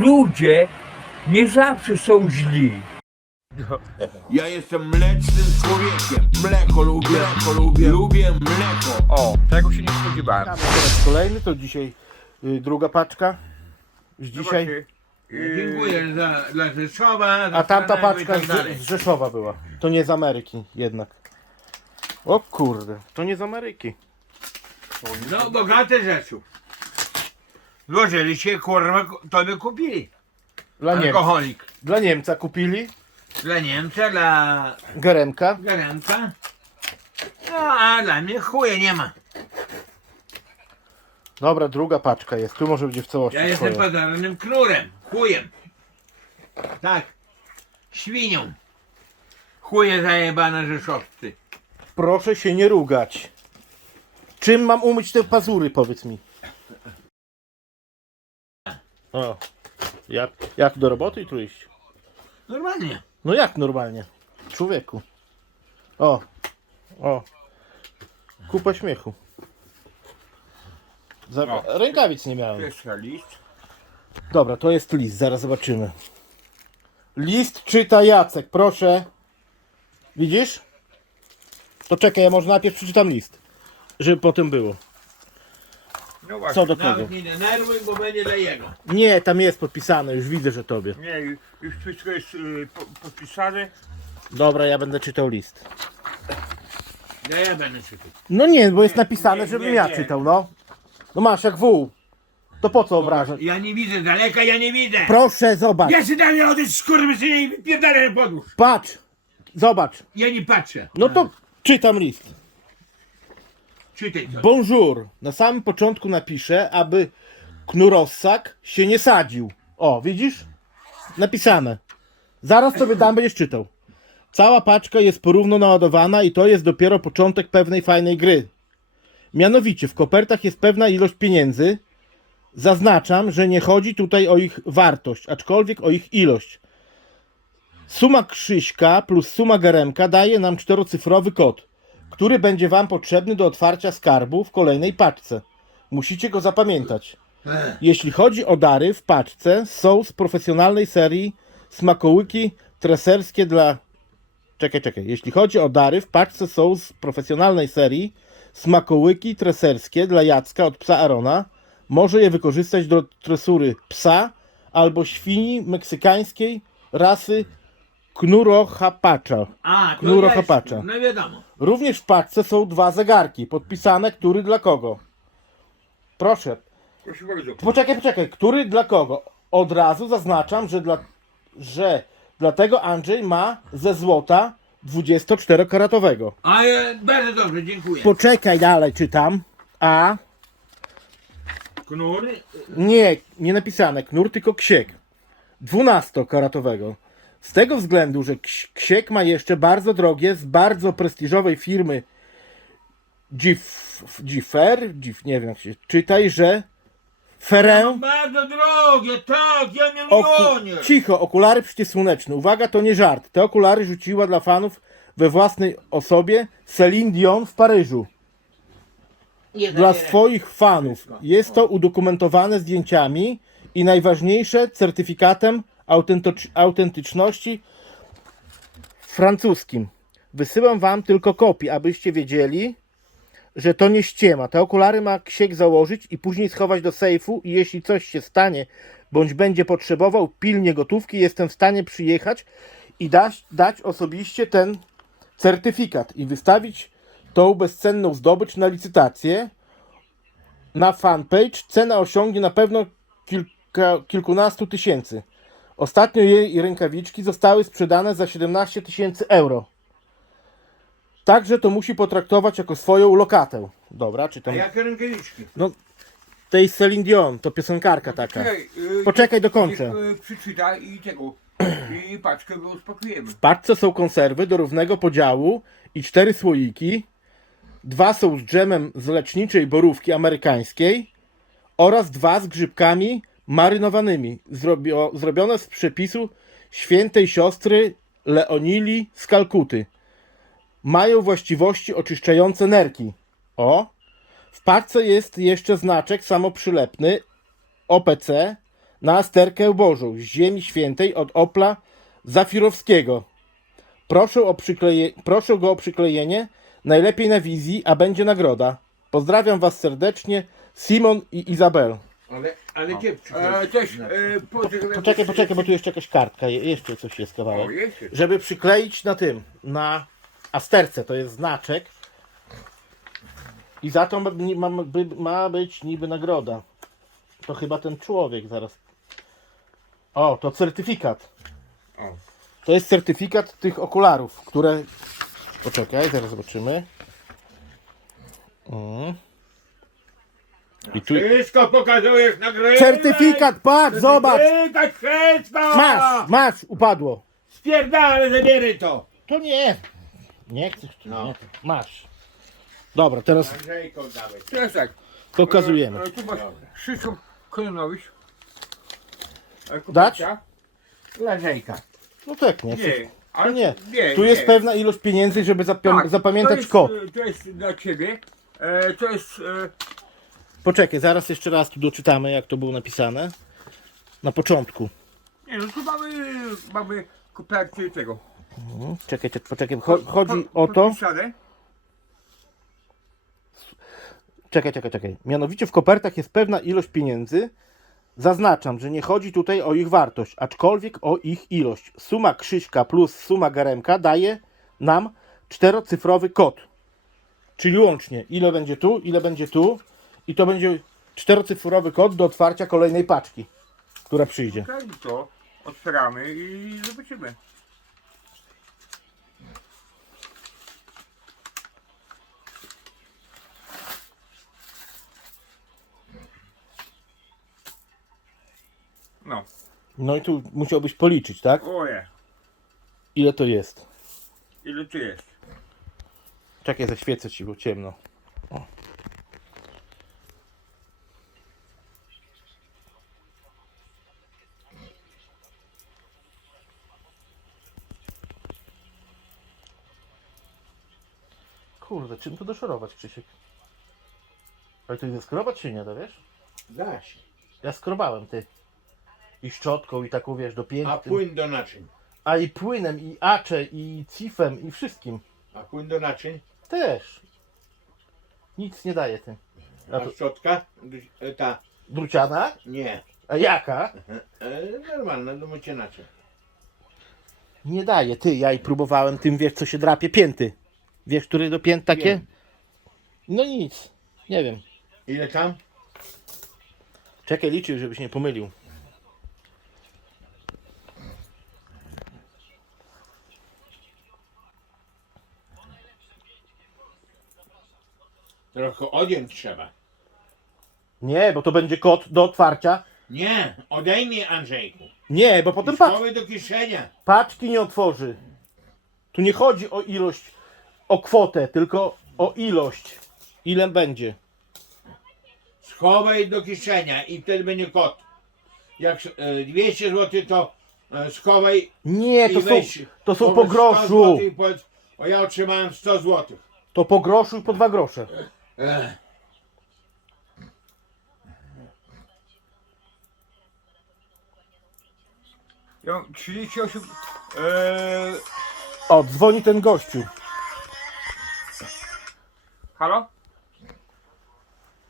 ludzie nie zawsze są źli. Ja jestem mlecznym człowiekiem. Mleko lubię, mleko lubię, lubię mleko. O, tego się nie spodziewałem. Teraz kolejny, to dzisiaj y, druga paczka. Już dzisiaj. Dziękuję za, dla Rzeszowa. za A tamta Stanęły paczka tak dalej. z, z Rzeszowa była. To nie z Ameryki jednak. O kurde, to nie z Ameryki. No, bogate rzeczy. Złożyli się, kurwa, to by kupili. Dla Niemca, Alkoholik. dla Niemca kupili Dla Niemca, dla Geremka. Garemka. No, a dla mnie chuje nie ma. Dobra, druga paczka jest. Tu może będzie w całości Ja jestem twoja. pozornym knurem, chujem. Tak, świnią. Chuje zajebane rzeszowcy. Proszę się nie rugać. Czym mam umyć te pazury, powiedz mi? O, jak, jak do roboty tu iść? Normalnie. No jak normalnie? Człowieku. O, o. Kupa śmiechu. Za... O. Rękawic nie miałem. Jeszcze list. Dobra, to jest list, zaraz zobaczymy. List czyta Jacek, proszę. Widzisz? To czekaj, ja może najpierw przeczytam list. Żeby potem było. No właśnie, Co do kogo? Nawet nie denerwuj, bo będzie dla jego. Nie, tam jest podpisane, już widzę, że tobie. Nie, już wszystko jest y, po, podpisane. Dobra, ja będę czytał list. Ja, ja będę czytał. No nie, bo jest napisane, nie, żebym nie, ja nie. czytał, no. No masz jak wół. To po co obrażać? Ja nie widzę z daleka, ja nie widzę. Proszę, zobacz. Ja się dam ja odejść skurwysynie i wypierdolę na podłóż. Patrz. Zobacz. Ja nie patrzę. No to czytam list. Bonjour. Na samym początku napiszę, aby knurossak się nie sadził. O, widzisz? Napisane. Zaraz sobie dam, będziesz czytał. Cała paczka jest porówno naładowana i to jest dopiero początek pewnej fajnej gry. Mianowicie w kopertach jest pewna ilość pieniędzy. Zaznaczam, że nie chodzi tutaj o ich wartość, aczkolwiek o ich ilość. Suma Krzyśka plus suma Geremka daje nam czterocyfrowy kod, który będzie Wam potrzebny do otwarcia skarbu w kolejnej paczce. Musicie go zapamiętać. Jeśli chodzi o dary, w paczce są z profesjonalnej serii smakołyki treserskie dla... Czekaj, czekaj. Jeśli chodzi o dary, w paczce są z profesjonalnej serii smakołyki treserskie dla Jacka od psa Arona. Może je wykorzystać do tresury psa albo świni meksykańskiej rasy Knurohapacza. A, to Knuro jest, Hapacza. No wiadomo. Również w paczce są dwa zegarki, podpisane który dla kogo. Proszę, Proszę bardzo. poczekaj, poczekaj, który dla kogo? Od razu zaznaczam, że dla, że dlatego Andrzej ma ze złota 24-karatowego. A e, bardzo dobrze, dziękuję. Poczekaj dalej, czytam. A, Knur. nie, nie napisane, knur, tylko ksiek. 12-karatowego. Z tego względu, że ks- ksiek ma jeszcze bardzo drogie, z bardzo prestiżowej firmy Gif, Gifer, Gif, nie wiem jak się czytaj, że Ferę Bardzo drogie, tak, ja Oku... milionie. Cicho, okulary przeciwsłoneczne. Uwaga, to nie żart. Te okulary rzuciła dla fanów we własnej osobie Celine Dion w Paryżu. Dla swoich fanów. Jest to udokumentowane zdjęciami i najważniejsze certyfikatem autentyczności francuskim. Wysyłam wam tylko kopię, abyście wiedzieli, że to nie ściema. Te okulary ma księg założyć i później schować do sejfu i jeśli coś się stanie, bądź będzie potrzebował pilnie gotówki, jestem w stanie przyjechać i dać, dać osobiście ten certyfikat i wystawić tą bezcenną zdobycz na licytację na fanpage. Cena osiągnie na pewno kilka, kilkunastu tysięcy. Ostatnio jej rękawiczki zostały sprzedane za 17 tysięcy euro. Także to musi potraktować jako swoją lokatę. Dobra, czy A tam. jakie rękawiczki? No, tej Celine Dion, to piosenkarka taka. Czekaj, y, Poczekaj do końca. niech, y, Przeczyta i tego. I paczkę go uspokojemy. W paczce są konserwy do równego podziału i cztery słoiki. Dwa są z dżemem z leczniczej borówki amerykańskiej oraz dwa z grzybkami marynowanymi, zrobio, zrobione z przepisu świętej siostry Leonili z Kalkuty. Mają właściwości oczyszczające nerki. O! W paczce jest jeszcze znaczek samoprzylepny OPC na sterkę Bożą z ziemi świętej od Opla Zafirowskiego. Proszę, o przykleje, proszę go o przyklejenie, najlepiej na wizji, a będzie nagroda. Pozdrawiam Was serdecznie, Simon i Izabel. Ale, ale gdzie E, też, e, poczekaj, Poczekaj, poczekaj, bo tu jeszcze jakaś kartka, je- jeszcze coś jest O, kawałek. jest. Żeby przykleić na tym, na asterce, to jest znaczek. I za to ma, ma, by- ma być niby nagroda. To chyba ten człowiek zaraz. O, to certyfikat. O. To jest certyfikat tych okularów, które. Poczekaj, zaraz zobaczymy. Mm. I tu. Wszystko pokazujesz na grę. Certyfikat, patrz, zobacz! Certyfikat, wszystko! Masz, masz, upadło. Spierdalaj, zabieraj to! To nie. Nie chcesz, No. nie? Masz. Dobra, teraz Andrzejko dawaj. Teraz tak. pokazujemy. E, tu masz Krzysztof Kononowicz. E, Dać? Leżejka. No tak, nie. Nie, ale nie. nie. Tu jest nie. pewna ilość pieniędzy, żeby zapią- Tak, zapamiętać to jest, kod. e, To jest dla ciebie. E, to jest. E, Poczekaj, zaraz jeszcze raz tu doczytamy, jak to było napisane. Na początku. nie no tu mamy. Mamy koperty tego. Mhm. Czekaj, czekaj, poczekaj. Cho- chodzi o to. podpisane. Czekaj, czekaj, czekaj. Mianowicie w kopertach jest pewna ilość pieniędzy. Zaznaczam, że nie chodzi tutaj o ich wartość, aczkolwiek o ich ilość. Suma Krzyśka plus suma Garemka daje nam czterocyfrowy kod. Czyli łącznie, ile będzie tu, ile będzie tu. I to będzie czterocyfrowy kod do otwarcia kolejnej paczki, która przyjdzie. Tak, to otwieramy i zobaczymy. No, No i tu musiałbyś policzyć, tak? oje, Ile to jest? ile tu jest? Czekaj, zaświecę ci, bo ciemno. Kurde, czym to doszorować, Krzysiek? Ale to i zeskrować się nie da, wiesz? Da się. Ja skrobałem, ty. I szczotką, i taką, wiesz, do A pięknym. płyn do naczyń. A i płynem, i acze, i cifem, i wszystkim. A płyn do naczyń? Też. Nic nie daje tym. A A to szczotka? E, Ta. druciana? Nie. A jaka? E, normalna do mycia naczyń. Nie daje, ty, ja i próbowałem tym, wiesz, co się drapie, pięty. Wiesz, który do pięt takie? Wiem. No nic, nie wiem. Ile tam? Czekaj, liczył, żebyś nie pomylił. Trochę odjąć trzeba. Nie, bo to będzie kod do otwarcia. Nie, odejmij Andrzejku. Nie, bo I potem patrz, schowaj do kieszenia. paczki nie otworzy. Tu nie chodzi o ilość, o kwotę, tylko o ilość. Ile będzie. Schowaj do kieszenia i wtedy będzie kot. Jak e, 200 zł to e, schowaj Nie, i to są, weź. to są po powiedz 100 groszu. złotych i powiedz, o ja otrzymałem 100 zł. To po groszu i po dwa grosze. Ja mam 38. E, O, dzwoni ten gościu. Halo?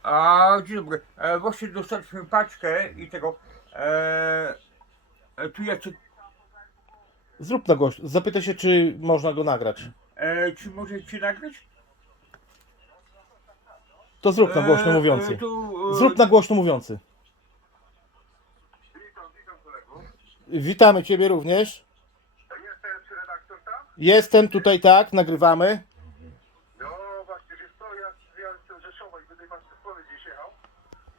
A, dzień dobry. E, właśnie dostaliśmy paczkę i tego. E, e, tu ja czy, Zrób na gościu. Zapytaj się, czy można go nagrać. e, czy możecie nagrać? To zrób na głośno E, mówiący. e, tu, e, Zrób na głośno mówiący. Witamy Ciebie również. Jestem czy redaktor tam? Jestem tutaj, tak, nagrywamy. No właśnie, wiesz co, ja, ja jestem z Rzeszowa i będę was w dziś jechał.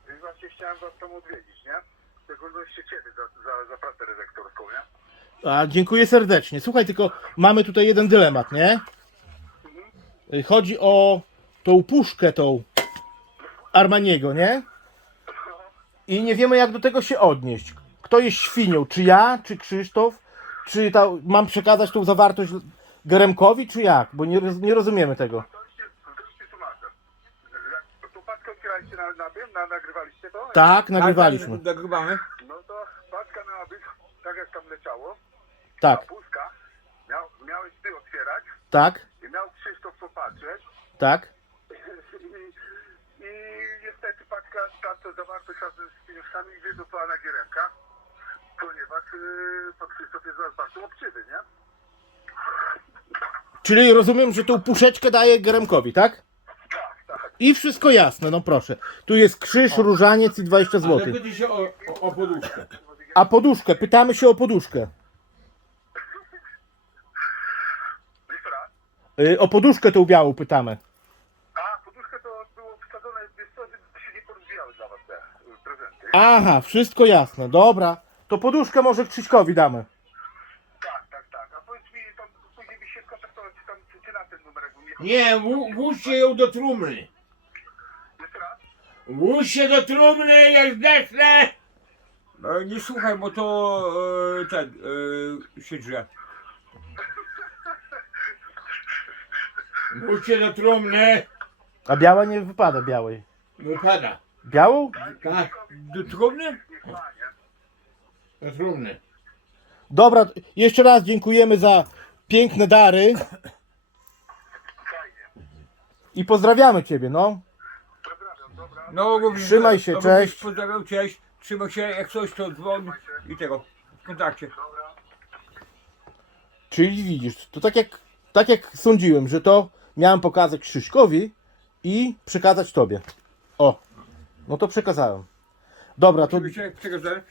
Więc właśnie chciałem was tam odwiedzić, nie? W szczególności ciebie za, za, za pracę redaktorską, nie? A, dziękuję serdecznie. Słuchaj, tylko mamy tutaj jeden dylemat, nie? Y, Chodzi o tą puszkę, tą Armaniego, nie? I nie wiemy, jak do tego się odnieść. Kto jest świnią? Czy ja, czy Krzysztof? Czy ta, mam przekazać tą zawartość Geremkowi, czy jak? Bo nie, roz- nie rozumiemy tego. To już ci, to już ci tłumaczę. Jak tą paczkę otwieraliście na, nagrywaliście to? Tak, nagrywaliśmy. Tak, tak, nagrywamy. No to tak jak tam leciało, Tak, puska, miał, miałeś ty otwierać tak, i miał Krzysztof popatrzeć tak. i, i niestety paczka tam to zawartość razem z pieniążkami idzie do pana Gieremka, ponieważ yy, pan Krzysztof jest bardzo obczywy, nie? Czyli rozumiem, że tą puszeczkę daje Geremkowi, tak? I wszystko jasne, no proszę. Tu jest krzyż, różaniec i 20 zł. Zapytaj się o, o, o poduszkę. A poduszkę, pytamy się o poduszkę. Jeszcze raz. Y, o poduszkę tą białą pytamy. A, poduszkę to było wsadzone, wiesz co, żeby się nie porozwijały dla was te y, prezenty. Aha, wszystko jasne, dobra. To poduszkę może Krzyśkowi damy. Tak, tak, tak. A powiedz mi, tam później byś się skontaktował, czy tam, czy, czy na ten numer, jakbym jechał. Nie, włó- włóżcie ją do trumny. Włóż się do trumny, jak zdechnę. E, nie słuchaj, bo to e, ten e, się drze. Włóż się do trumny. A biała nie wypada białej. Wypada. Białą? Tak, Do trumny? Do trumny. Dobra, jeszcze raz dziękujemy za piękne dary i pozdrawiamy Ciebie, no. No, Trzymaj się, no, cześć. Pozdrawiam, cześć. Trzymaj się, jak coś to dzwon i tego. W kontakcie. Dobra. Czyli widzisz, to tak jak, tak jak sądziłem, że to miałem pokazać Krzyśkowi i przekazać Tobie. O, no to przekazałem. Dobra, to Oczywiście, przekazałem.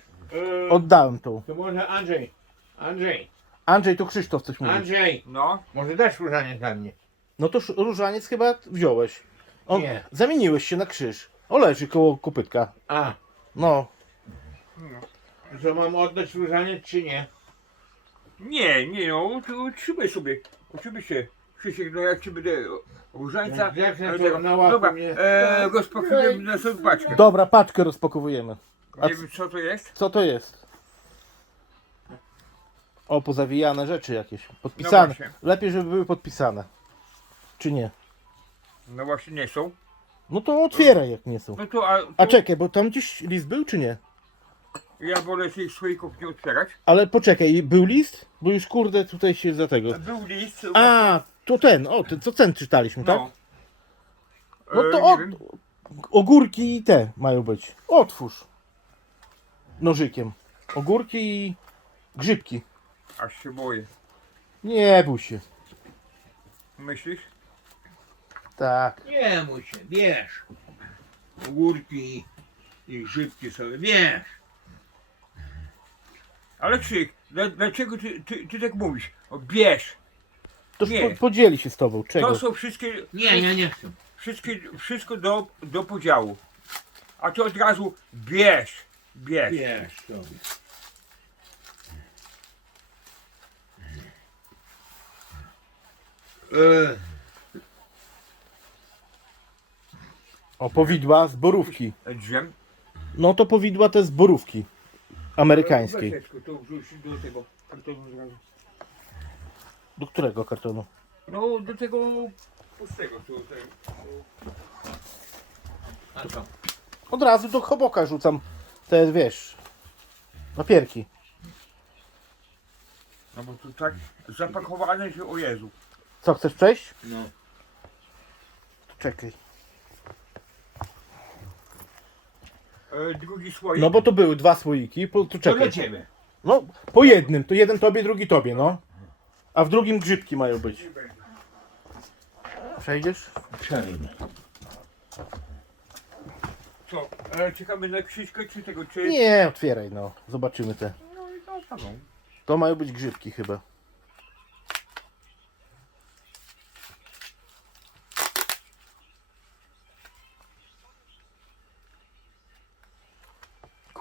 E, oddałem tą. To może Andrzej. Andrzej. Andrzej, to Krzysztof coś mówi. Andrzej. no, Może dasz różanie dla mnie? No to sz- różaniec chyba wziąłeś. On, Nie. Zamieniłeś się na krzyż. O, leży koło kopytka. A, No, że mam oddać różaniec czy nie? nie, nie no, to trzymaj sobie. Oczywiście. Krzysiek, no jak ci będę różańca. Jak to tego- na łapie Dobra, mnie- e, rozpakujemy na sobie paczkę. dobra, paczkę rozpakowujemy. A Nie c- wiem co to jest. co to jest? O, pozawijane rzeczy jakieś. No Podpisane. właśnie. Lepiej, żeby były podpisane. Czy nie? No właśnie nie są. No to otwieraj, jak nie są. No to, a, A to czekaj, bo tam gdzieś list był, czy nie? ja wolę tych słoików nie otwierać. Ale poczekaj, był list? Bo już kurde tutaj się za tego. Był list. A, to ten, o, ten, co ten czytaliśmy, tak? no. No E, to nie o, wiem. ogórki i te mają być. Otwórz. Nożykiem. Ogórki i grzybki. Aż się boję. Nie bój się. Myślisz? Tak. Nie mój się, bierz. Ogórki i grzybki sobie, bierz. Ale Krzyk, dla, dlaczego ty, ty, ty tak mówisz? O, bierz. To Nie. po, podzieli się z tobą. Czego? To są wszystkie, Nie, ja nie chcę. wszystkie wszystko do, do podziału. A to od razu bierz. Bierz. Bierz sobie. E, O, powidła z borówki. No to powidła te z borówki. Amerykańskiej. Weź, to wrzuć do tego kartonu od razu. Do którego kartonu? No do tego pustego. Tu, tutaj. a co? Od razu do choboka rzucam te, wiesz, papierki. No bo tu tak zapakowane, że o Jezu. Co, chcesz przejść? No. To czekaj. E, drugi słoik. No bo to były dwa słoiki, po, to To czekaj. ciebie. No, po jednym, to jeden tobie, drugi tobie, no. A w drugim grzybki mają być. Przejdziesz? Przejdę. Co? E, czekamy na Krzyśkę czy tego, czy... Nie, otwieraj, no. Zobaczymy te. No i to samo. To mają być grzybki chyba.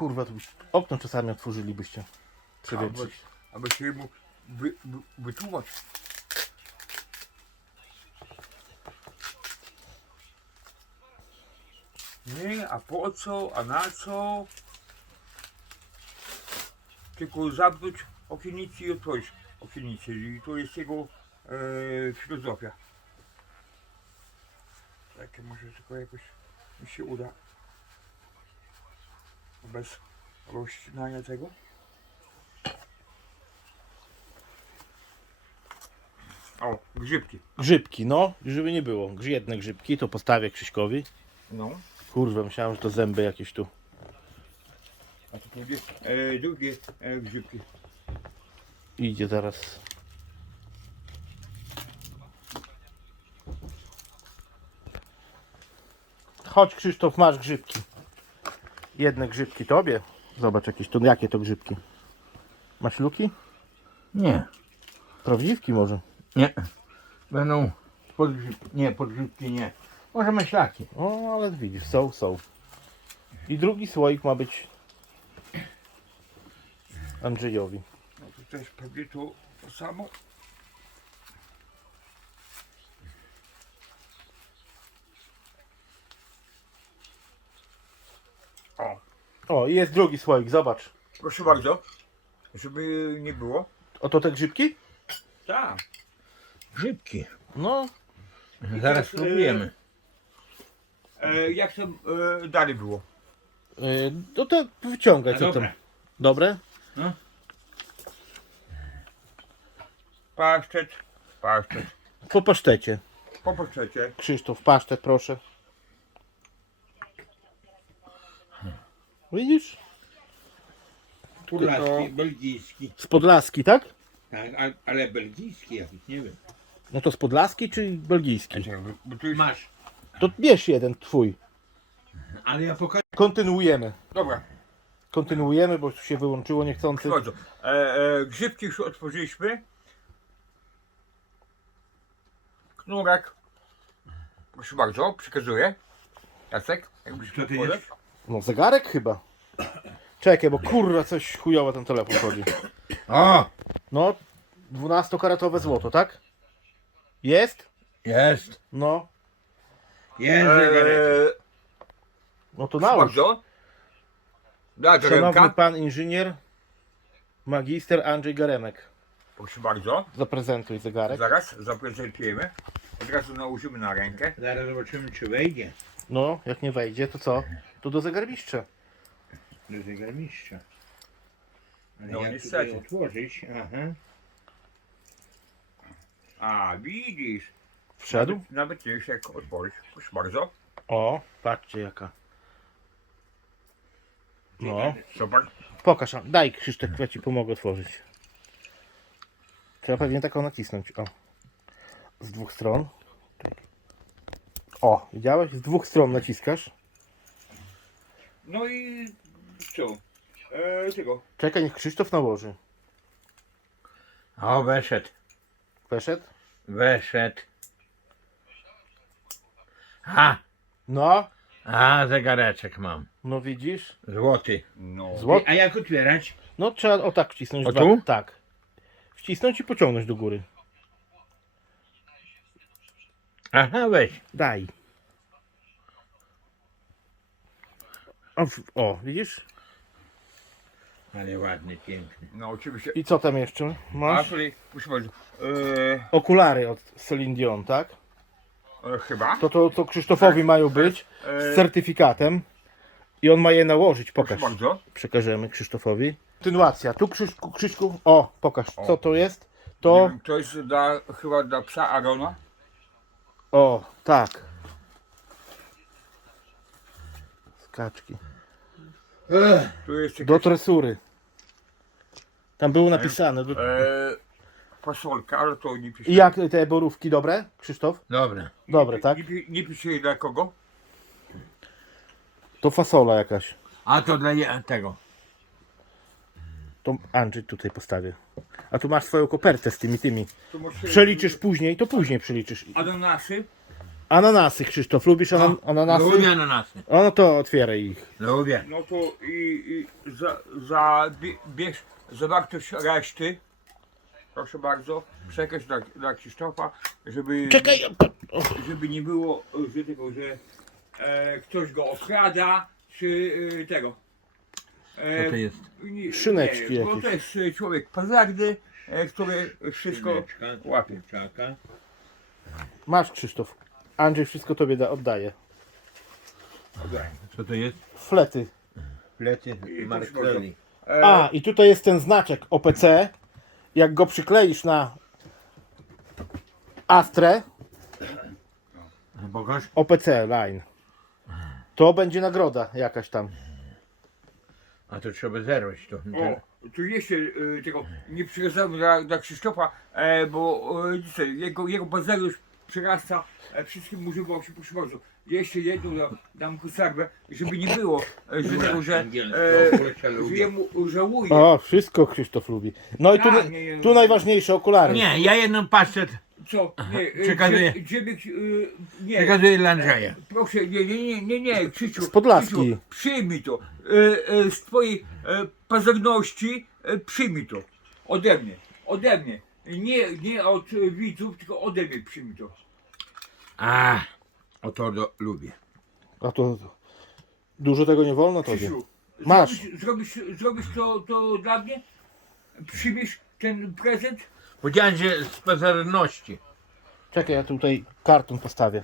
Kurwa, byś okno czasami otworzylibyście. Przewietrzyć. Aby się mu wy, wy, wytłumacz. Nie, a po co, a na co? Tylko zamknąć okiennicy i otworzyć okiennicy. I to jest jego e, filozofia. Takie może tylko jakoś mi się uda bez rozcinania tego. O, grzybki. Grzybki, no. żeby nie było. Jedne grzybki, to postawię Krzyśkowi. No. Kurwa, myślałem, że to zęby jakieś tu. A to drugie, e, drugie e, grzybki. Idzie zaraz. Chodź Krzysztof, masz grzybki. Jedne grzybki tobie. Zobacz jakieś to, jakie to grzybki. Masz luki? Nie, Prawdziwki może. nie. Będą podgrzybki, nie, podgrzybki nie. Może myślaki. O, ale widzisz, są, są. I drugi słoik ma być Andrzejowi. No to też pewnie to, to samo. O, O, i jest drugi słoik, zobacz. proszę bardzo. Żeby nie było. Oto te grzybki? Tak. Grzybki. No, Zaraz teraz, spróbujemy. E, jak to e, dalej było? yy, no to wyciągaj, co tam. Dobra. Dobre? Pasztet, pasztet. Po pasztecie. Po pasztecie. Krzysztof, pasztet proszę. Widzisz? Podlaski, belgijski. Z Podlaski, tak? Tak, ale, ale belgijski jakiś, nie wiem. No to z Podlaski czy belgijski? Bo tu już... Masz. To bierz jeden twój. Ale ja pokażę. Kontynuujemy. Dobra, Kontynuujemy, bo tu się wyłączyło niechcący. bardzo. E, e, grzybki już otworzyliśmy. Knurek. Proszę bardzo, przekazuję. Jacek, jakbyś Co ty podał. No zegarek chyba. Czekaj, bo kurwa coś chujowo ten telefon chodzi. O! No, 12-karatowe złoto, tak? Jest? Jest. No, Jest zegarek. Eee, no to nałóż. bardzo. Da Szanowny ręka. pan inżynier, magister Andrzej Garemek. Proszę bardzo. Zaprezentuj zegarek. Zaraz zaprezentujemy. Od razu nałożymy na rękę. Zaraz zobaczymy, czy wejdzie No, jak nie wejdzie, to co? To do zegarmistrza. do zegarmistrza. Ale No, jak niestety. tutaj otworzyć? Aha. A, widzisz. Wszedł? Nawet, nie wiesz jak otworzyć. Proszę bardzo. O, patrzcie jaka. No, Super. pokaż, daj Krzysztof, ja ci pomogę otworzyć. Trzeba pewnie taką nacisnąć, o. Z dwóch stron. O, widziałeś? Z dwóch stron naciskasz. No i co? Eee, tego. Czekaj, niech Krzysztof nałoży. O, weszedł. Weszedł? Weszedł. A! No, A, zegareczek mam. no widzisz? Złoty. No. Złot. A jak otwierać? No trzeba o tak wcisnąć. O dwa- tu? Tak. Wcisnąć i pociągnąć do góry. Aha, weź. Daj. O, w- o, widzisz? Ale ładny, piękny. No oczywiście. I co tam jeszcze A masz? tutaj, proszę bardzo. Eee, Okulary od Celine Dion, tak? e, chyba. To, to, to Krzysztofowi mają być z certyfikatem. I on ma je nałożyć. Proszę Pokaż. bardzo. Przekażemy Krzysztofowi. Kontynuacja. Tu Krzyszku, Krzyszku. O, pokaż. Co to jest? Nie To. wiem, to jest dla, chyba dla psa Arona. O, tak. Skaczki. Tu jest Do jakaś, tresury. Tam było napisane. Do... eee, fasolka, ale to nie pisze. I jak te borówki dobre, Krzysztof? Dobra. Dobre, tak? Nie, pi- nie pisze dla kogo. To fasola jakaś. A to dla je- tego. To Andrzej tutaj postawię. A tu masz swoją kopertę z tymi tymi. Tu masz Przeliczysz później, to później przeliczysz. Ananasy. Ananasy, Krzysztof, lubisz anan ananasy? Lubię ananasy. O, no to otwieraj ich. Lubię. No to i, i za, za bie- bierz zawartość reszty. Proszę bardzo. Przekaż dla, dla Krzysztofa, żeby, Czekaj! O, żeby nie było, że tego, że e, ktoś go okrada, czy e, tego. E, Co to jest? Nie, Szyneczki nie, Bo jakieś. to jest e, człowiek pazarny, e, który wszystko Szyneczka, łapie. kurczaka. Masz Krzysztof. Andrzej wszystko tobie da, oddaje. Co to jest? Flety. Plety I Markreli. E, A, i tutaj jest ten znaczek OPC. Jak go przykleisz na Astre Pokaż. OPC Line. To będzie nagroda jakaś tam. A to trzeba zerwać to. O, tu jeszcze e, tego nie przekazałem dla, dla Krzysztofa, e, bo e, dzisiaj jego, jego bazariusz przerasta e, wszystkim używał się proszę bardzo. Jeszcze jedną dam, dam konserwę, żeby nie było, e, że, tego, że, e, że jemu żałuje. O, wszystko Krzysztof lubi. No i tu, Tak, nie, nie. tu najważniejsze okulary. Nie, ja jedną paszczet Co? Nie, e, Przekazuję. dzie- e, nie, przekazuję dla Andrzeja. proszę, nie, nie, nie, nie, nie, Krzysiu, Z Podlaski. Krzysiu, przyjmij to. E, e, z twojej e, pazerności przyjmij to. Ode mnie, ode mnie. Nie, nie od widzów, tylko ode mnie przyjmij to. A, o to do, lubię. A to dużo tego nie wolno tobie. Krzysiu, Masz. Zrobisz, zrobisz, zrobisz to, to dla mnie? Przyjmiesz ten prezent? Powiedziałem, że z pazerności. Czekaj, ja tutaj karton postawię.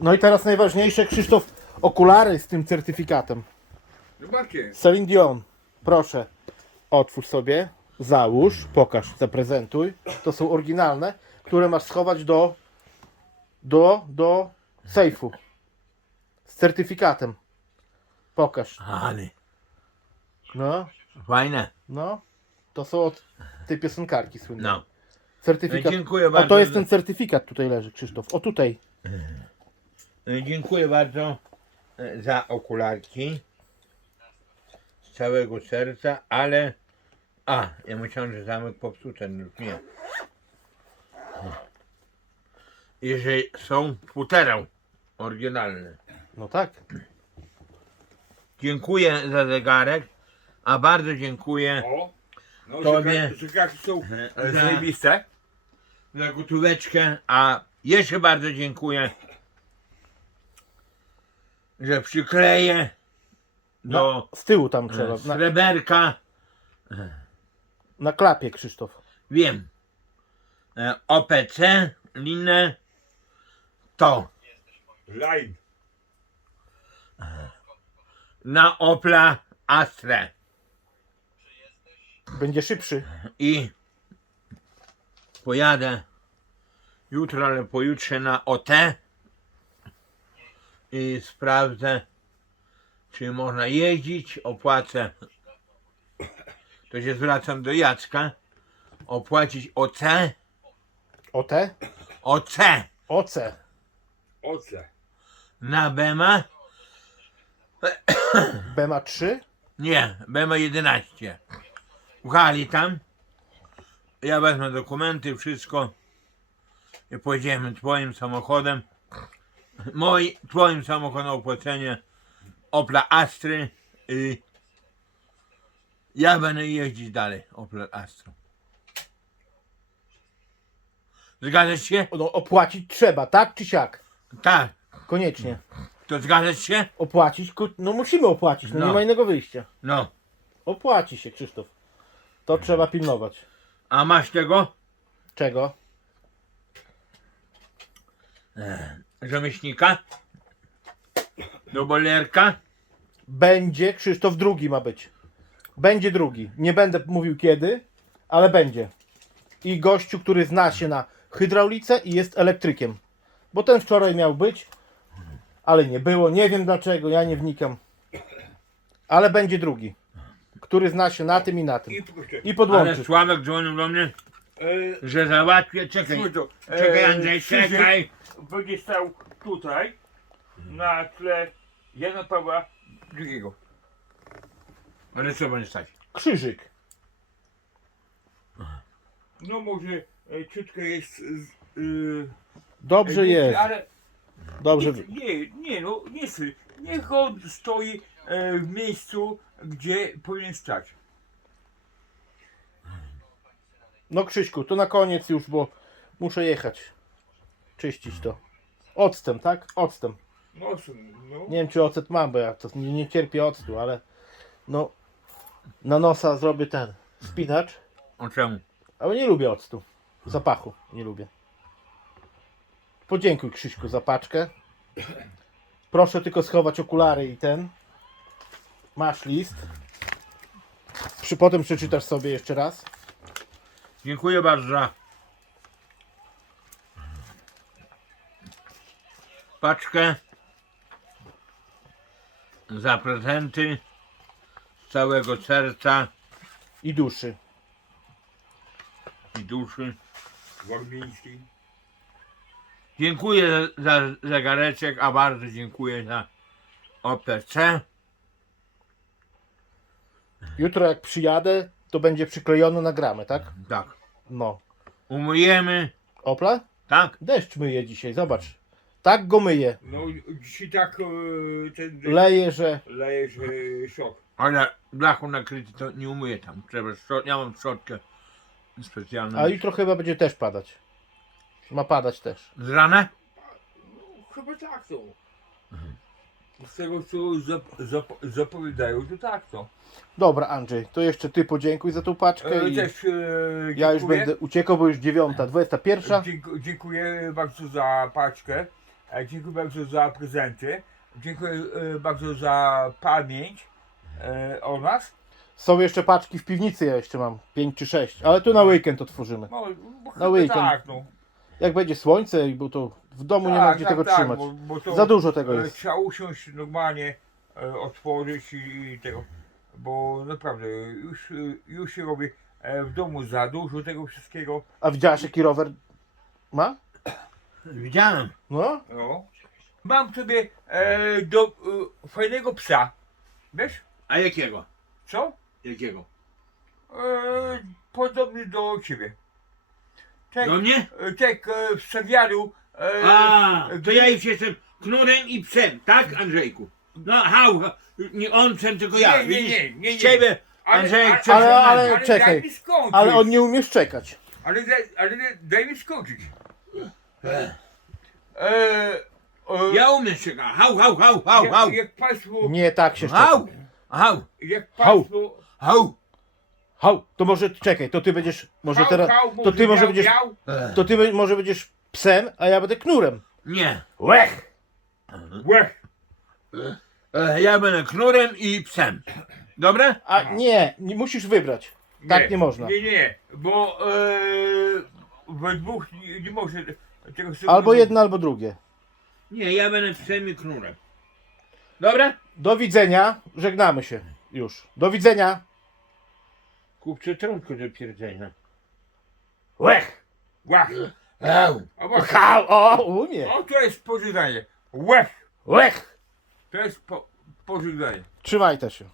No i teraz najważniejsze, Krzysztof, okulary z tym certyfikatem. Zobaczcie. Celine Dion, proszę, otwórz sobie, załóż, pokaż, zaprezentuj. To są oryginalne, które masz schować do, do, do sejfu. Z certyfikatem. Pokaż. Ale No, fajne. no. To są od tej piosenkarki słynnej. No. Certyfikat. Dziękuję O, bardzo. to jest ten certyfikat tutaj leży, Krzysztof. O tutaj. E, Dziękuję bardzo e, za okularki. Z całego serca, ale. A, ja myślałem, że zamek popsuty, no już nie. I że są futerą oryginalne. No tak. Dziękuję za zegarek, a bardzo dziękuję O, no, Tobie. zegarki są Za- zajebiste. za gotóweczkę, a jeszcze bardzo dziękuję, że przykleję do No, z tyłu tam trzeba. e, Na, sreberka. na klapie, Krzysztof. Wiem. E, OPC, linę, to Line. na Opla Astra Będzie szybszy. i pojadę jutro, ale pojutrze na OT i sprawdzę, czy można jeździć, opłacę, to się zwracam do Jacka, opłacić OC, O te? OC OC. Oce. na Bema, Bema 3. Nie, BM 11. Uchali tam. Ja wezmę dokumenty, wszystko. I pojedziemy twoim samochodem. Moi, twoim samochodem opłacenie Opla Astry i ja będę jeździć dalej Opla Astrą. Zgadzasz się? No, opłacić trzeba, tak czy siak? Tak. Koniecznie. To zgadzasz się? Opłacić? ku- No musimy opłacić, no, No. nie ma innego wyjścia. No. Opłaci się, Krzysztof. To trzeba pilnować. A masz tego? Czego? Rzemieślnika? Do bolerka? Będzie, Krzysztof drugi ma być. Będzie drugi. Nie będę mówił kiedy, ale będzie. I gościu, który zna się na hydraulice i jest elektrykiem. Bo ten wczoraj miał być, ale nie było. Nie wiem dlaczego, ja nie wnikam. Ale będzie drugi, który zna się na tym i na tym. I. I Ale podłączy. Sławek dzwonił do mnie, E, że załatwię. Czekaj, słuchaj to, e, czekaj Andrzej, czekaj. Będzie stał tutaj, na tle Jana Pawła II. Ale co będzie stać? Krzyżyk. No może e, ciutko jest... z- y, Dobrze jest. Ale Dobrze. nie, nie, no nie sy. Niech on stoi e, w miejscu, gdzie powinien stać. No Krzyśku, to na koniec już, bo muszę jechać. Czyścić to. Octem, tak? Octem. No, no. Nie wiem czy ocet mam, bo ja to nie, nie cierpię octu, ale no na nosa zrobię ten spinacz, O czemu? ale nie lubię octu. Zapachu nie lubię. Podziękuj Krzyśku za paczkę. Proszę tylko schować okulary i ten. Masz list. Przy, potem przeczytasz sobie jeszcze raz. Dziękuję bardzo paczkę za prezenty z całego serca I duszy. i duszy. Warmiński. Dziękuję za, zegareczek, a bardzo dziękuję za OPC. Jutro jak przyjadę, to będzie przyklejony na gramę, tak? Tak. No. Umyjemy. Opla? Tak? Deszcz myje dzisiaj, zobacz. Tak go myje. No dzisiaj tak e, ten Leje, że... leje, że szok. Ale blachu nakryty to nie umyję tam. Trzeba ja mam szczotkę specjalną. A jutro chyba będzie też padać. Ma padać też. Z rana? Chyba tak to. Z tego co zap, zap, zapowiadają, to tak to. Dobra, Andrzej, to jeszcze ty podziękuj za tą paczkę E, i też e, ja już dziękuję. będę uciekał, bo już dziewiąta, dwudziesta pierwsza. Dziękuję bardzo za paczkę. E, Dziękuję bardzo za prezenty. Dziękuję e, bardzo za pamięć e, o nas. Są jeszcze paczki w piwnicy, ja jeszcze mam pięć czy sześć, ale tu na weekend otworzymy. No, Na weekend. Tak, no. Jak będzie słońce, bo to w domu nie ma Tak, gdzie tak, tego tak, trzymać. Bo, bo to, Za dużo tego jest. Trzeba usiąść normalnie, e, otworzyć i, i tego. Bo naprawdę już, już się robi e, w domu za dużo tego wszystkiego. A widziałeś jaki rower ma? Widziałem. No? No. Mam sobie e, do e, fajnego psa. Wiesz? A jakiego? Co? Jakiego? E, podobny do ciebie. Tak, Do mnie? e, tak e, w serialu. E, A, to ja już jestem knurem i psem, tak Andrzejku? No hał, nie on psem, tylko ja. Nie, nie, Widzisz? nie, nie, nie. Z ciebie Ale- Andrzejek ale- ale- ale- mnie. ale czekaj. Daj mi skończyć. Ale on nie umiesz czekać. Ale, daj, ale daj- daj mi skończyć. E, e, Ja umiem się hał, hał, hał, hał, hał. jak, jak państwo. Nie tak się Hał, szczeka. hał, Jak Hał. państwo. hał. Hał, to może czekaj, to ty będziesz, może hał, teraz, hał, to ty może miał, będziesz, miał. to ty be- może będziesz psem, a ja będę knurem. Nie, Łech! Łech. e, ja będę knurem i psem. Dobra? A nie, nie musisz wybrać. Tak nie można. Nie, nie, bo e, we dwóch nie, nie może tego sobie Albo jedno, albo drugie. Nie, ja będę psem i knurem. Dobra? Do widzenia, żegnamy się już. Do widzenia. Kupcie trąbkę do pierdzenia. Łech! Łach. Hał. A właśnie, Hał, o, umie. o to jest pożegnanie. Łech. Łech! To jest po, pożegnanie. Trzymajcie się.